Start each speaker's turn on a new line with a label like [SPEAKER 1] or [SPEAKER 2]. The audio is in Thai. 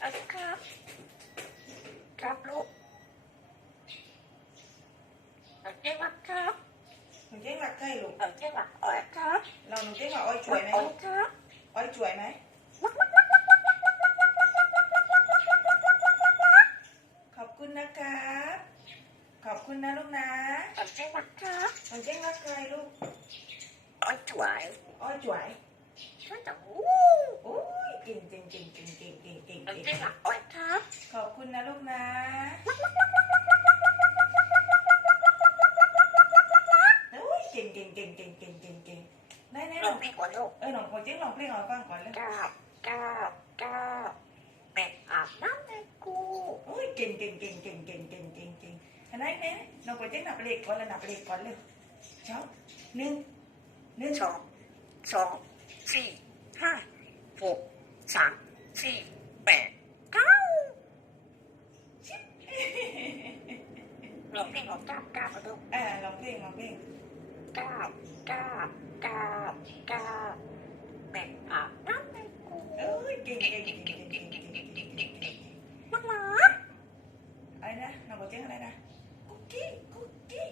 [SPEAKER 1] วัสดีครับ ครับลูกหนูเจ๊วักครับ
[SPEAKER 2] หนูเจ๊งหลักใครลูก
[SPEAKER 1] หนูเจ๊วักอ้อยครับ
[SPEAKER 2] เราหนูเจ๊งหลักอ้อยช่วยไหมอ้อลู
[SPEAKER 1] ยกครับ
[SPEAKER 2] อ้อยช่วยไหมขอบคุณนะครับขอบคุณนะลูกนะ
[SPEAKER 1] หนูเจ๊วักครับ
[SPEAKER 2] หนูเจ๊งรักใครลูก
[SPEAKER 1] อ้อยถวาย
[SPEAKER 2] อ้อยช่วย
[SPEAKER 1] ช่วยจังหู
[SPEAKER 2] โอ้ยเก่งเก่งเก่งเก่งเก่ง เก่งเก่งหนูเก่งเจ๊วั
[SPEAKER 1] กอ้อยครับ
[SPEAKER 2] ขอบคุณนะลูกนะโอ้ยเก่งเก่งเก่งเก่งเก่งเก่งเก่งไหนไหนลน้อองงเ
[SPEAKER 1] พลงก่อนลูก
[SPEAKER 2] เออน้องพอเจ๊งลองเพลงเอาให้ฟังก่อนเลย
[SPEAKER 1] ก้าวก้าวก้าวแม่อาบน้ำให้กู
[SPEAKER 2] โอ้ยเก่งเก่งเก่งเก่งเก่งเก่งเก่งเก่งอันไหนไหนน้องพอเจ๊งนับเลขก่อนแล้วนับเลขก่อนเร็วเช้าหนึ่งหนึ่งส
[SPEAKER 1] องสองสี่ห้าหกสามสี่ ลงของก้าวก้าวลูก
[SPEAKER 2] อ่าร้องเพลงร้องเพลง
[SPEAKER 1] ก้าวก้าวก้าวก้าวแบ่งอาบน้ำให้กูเอ้
[SPEAKER 2] ยเก่งเก่งเก่งเก่งเก่งเก่งเก่งเก่งเก่งเก่ง
[SPEAKER 1] น้องหมา
[SPEAKER 2] อะไรนะน้องบอกเจ๊อะไรนะคุกกี้คุกกี้